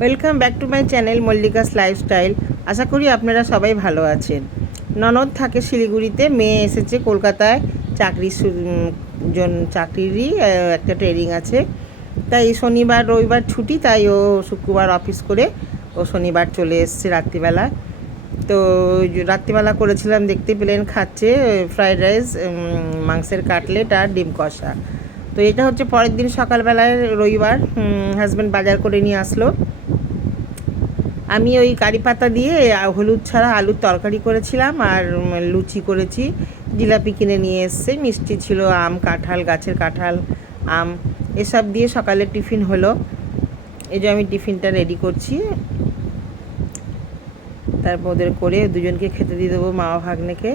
Welcome back to my channel Mallika's lifestyle. আশা করি আপনারা সবাই ভালো আছেন। ননদ থাকে শিলিগুড়িতে, মেয়ে এসেছে কলকাতায় চাকরিরই একটা ট্রেনিং আছে। তাই শনিবার রবিবার ছুটি, তাই ও শুক্রবার অফিস করে ও শনিবার চলে এসছে রাত্রিবেলা। তো রাত্রিবেলা করেছিলাম, দেখতে পেলেন খাচ্ছে ফ্রাইড রাইস, মাংসের কাটলেট আর ডিম কষা। তো এটা হচ্ছে পরের দিন সকালবেলায় রবিবার, হাজব্যান্ড বাজার করে নিয়ে আসলো। আমি ওই কারি পাতা দিয়ে হলুদ ছাড়া আলুর তরকারি করেছিলাম আর লুচি করেছি। জিলাপি কিনে নিয়ে এসছে, মিষ্টি ছিল, আম, কাঁঠাল, গাছের কাঁঠাল, আম এসব দিয়ে সকালে টিফিন হলো। এই যে আমি টিফিনটা রেডি করছি, তারপর ওদের করে দুজনকে খেতে দিয়ে দেবো, মামা ভাগ্নেকে।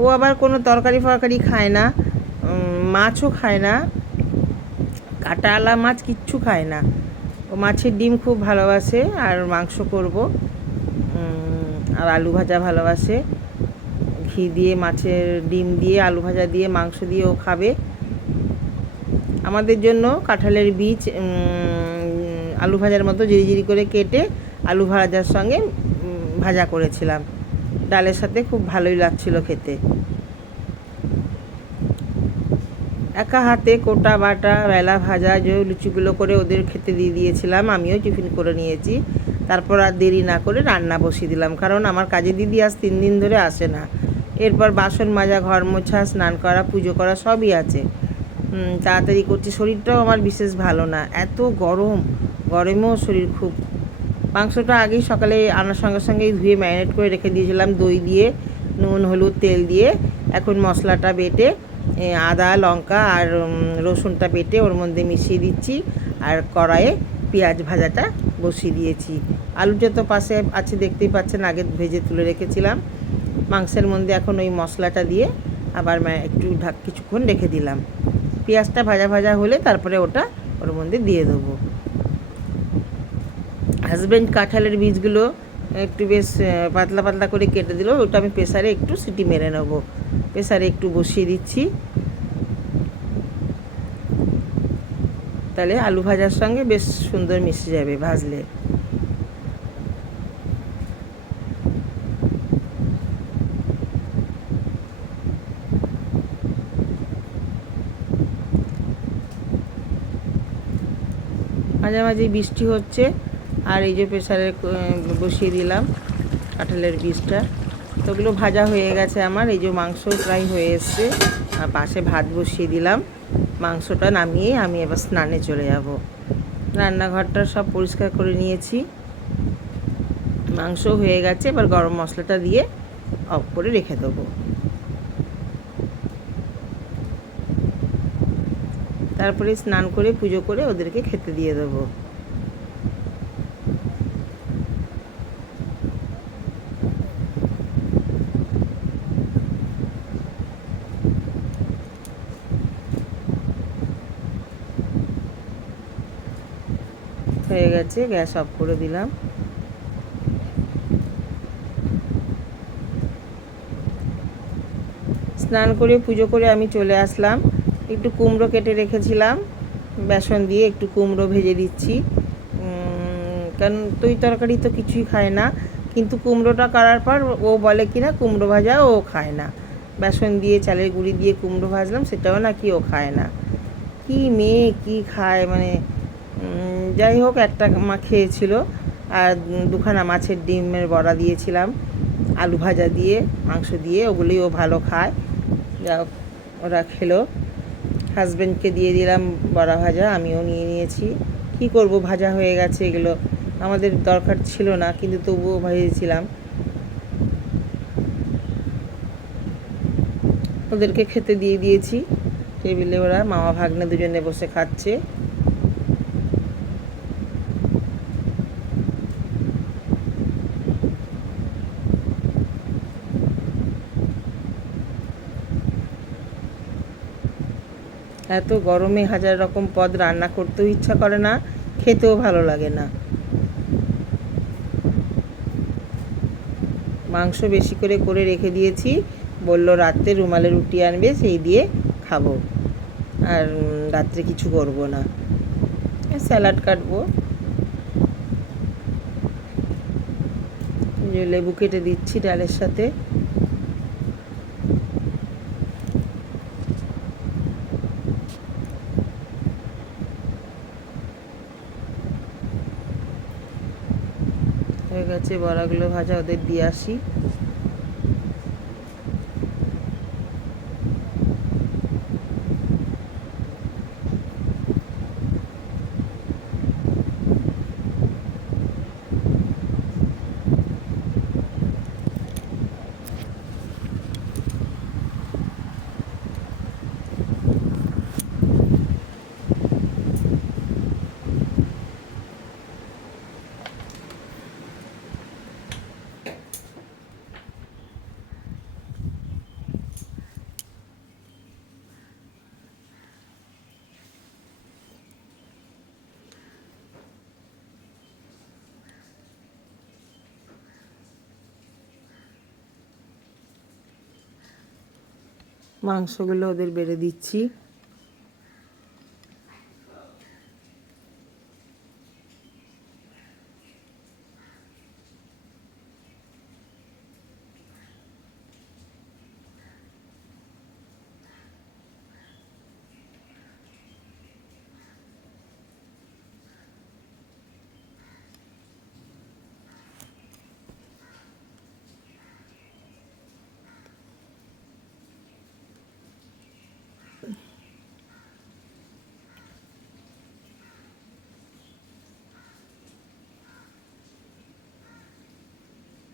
ও আবার কোনো তরকারি ফরকারি খায় না, মাছও খায় না, কাঁটাওয়ালা মাছ কিচ্ছু খায় না। ও মাছের ডিম খুব ভালোবাসে, আর মাংস করব, আর আলু ভাজা ভালোবাসে। ঘি দিয়ে, মাছের ডিম দিয়ে, আলু ভাজা দিয়ে, মাংস দিয়ে ও খাবে। আমাদের জন্য কাঁঠালের বীজ আলু ভাজার মতো জিরি করে কেটে আলু ভাজার সঙ্গে ভাজা করেছিলাম, ডালের সাথে খুব ভালোই লাগছিল খেতে। একা হাতে কোটা বাটা বেলা ভাজা যে লুচিগুলো করে ওদের খেতে দিয়ে দিয়েছিলাম, আমিও টিফিন করে নিয়েছি। তারপর আর দেরি না করে রান্না বসিয়ে দিলাম, কারণ আমার কাজে দিদি আজ 3 দিন ধরে আসে না। এরপর বাসন মাজা, ঘর মোছা, স্নান করা, পুজো করা সবই আছে। তাড়াতাড়ি করছি, শরীরটাও আমার বিশেষ ভালো না, এত গরমেও শরীর খুব। মাংসটা আগেই সকালে আনার সঙ্গে সঙ্গেই ধুয়ে ম্যারিনেট করে রেখে দিয়েছিলাম, দই দিয়ে, নুন, হলুদ, তেল দিয়ে। এখন মশলাটা বেটে, আদা, লঙ্কা আর রসুনটা বেটে ওর মধ্যে মিশিয়ে দিচ্ছি, আর কড়াইয়ে পেঁয়াজ ভাজাটা বসিয়ে দিয়েছি। আলুটা তো পাশে আছে, দেখতেই পাচ্ছেন, আগে ভেজে তুলে রেখেছিলাম। মাংসের মধ্যে এখন ওই মশলাটা দিয়ে আবার একটু কিছুক্ষণ রেখে দিলাম। পেঁয়াজটা ভাজা ভাজা হলে তারপরে ওটা ওর মধ্যে দিয়ে দেবো। হাজব্যান্ড কাঁঠালের বীজগুলো একটু বেশ পাতলা পাতলা করে কেটে দিল, ওটা আমি প্রেসারে একটু সিটি মেরে নেব। প্রেসারে একটু বসিয়ে দিচ্ছি, তাহলে আলু ভাজার সঙ্গে বেশ সুন্দর মিশে যাবে ভাজলে। মাঝামাঝি বৃষ্টি হচ্ছে, আর এই যে প্রেসারে বসিয়ে দিলাম কাঁঠালের বীজটা। তো ওগুলো ভাজা হয়ে গেছে আমার, এই যে মাংস প্রায় হয়ে এসছে, আর পাশে ভাত বসিয়ে দিলাম। মাংসটা নামিয়ে আমি এবার স্নানে চলে যাব। রান্নাঘরটা সব পরিষ্কার করে নিয়েছি, মাংস হয়ে গেছে, এবার গরম মশলাটা দিয়ে অফ করে রেখে দেবো। তারপরে স্নান করে পুজো করে ওদেরকে খেতে দিয়ে দেবো। হয়ে গেছে, গ্যাস অফ করে দিলাম। স্নান করে পুজো করে আমি চলে আসলাম। একটু কুমড়ো কেটে রেখেছিলাম, বেসন দিয়ে একটু কুমড়ো ভেজে দিচ্ছি, কারণ তরকারি তো কিছুই খায় না। কিন্তু কুমড়োটা করার পর ও বলে কি না কুমড়ো ভাজা ও খায় না। বেসন দিয়ে, চালের গুঁড়ি দিয়ে কুমড়ো ভাজলাম, সেটাও নাকি ও খায় না। কি মেয়ে কি খায় মানে, যাই হোক, একটা মা খেয়েছিল, আর দুখানা মাছের ডিমের বড়া দিয়েছিলাম, আলু ভাজা দিয়ে, মাংস দিয়ে, ওগুলোই ও ভালো খায়। যা ওরা খেলো। হাজব্যান্ডকে দিয়ে দিলাম বড়া ভাজা, আমিও নিয়ে নিয়েছি। কি করব, ভাজা হয়ে গেছে, এগুলো আমাদের দরকার ছিল না, কিন্তু তবুও ভেজেছিলাম। ওদেরকে খেতে দিয়ে দিয়েছি টেবিলে, ওরা মামা ভাগ্নে দুজনে বসে খাচ্ছে। এত গরমে হাজার রকম পদ রান্না করতেও ইচ্ছা করে না, খেতেও ভালো লাগে না। মাংস বেশি করে করে রেখে দিয়েছি, বলল রাত্রে রুমালে রুটি আনবে, সেই দিয়ে খাবো। আর রাত্রে কিছু করব না, স্যালাড কাটবো। যে লেবু কেটে দিচ্ছি ডালের সাথে। হয়ে গেছে বড়াগুলো ভাজা, ওদের দিয়ে আসি। মাংসগুলো ওদের বেড়ে দিচ্ছি।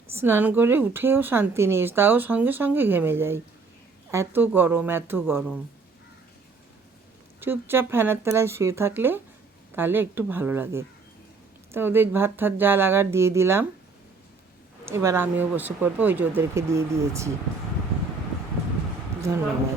স্নান করে উঠেও শান্তি নেই, তাও সঙ্গে সঙ্গে ঘেমে যাই, এত গরম এত গরম। চুপচাপ ফ্যানের তলায় শুয়ে থাকলে তাহলে একটু ভালো লাগে। তো ওদের ভাত ঠাত যা লাগার দিয়ে দিলাম, এবার আমিও বসে পড়বো। ওই যে ওদেরকে দিয়ে দিয়েছি। ধন্যবাদ।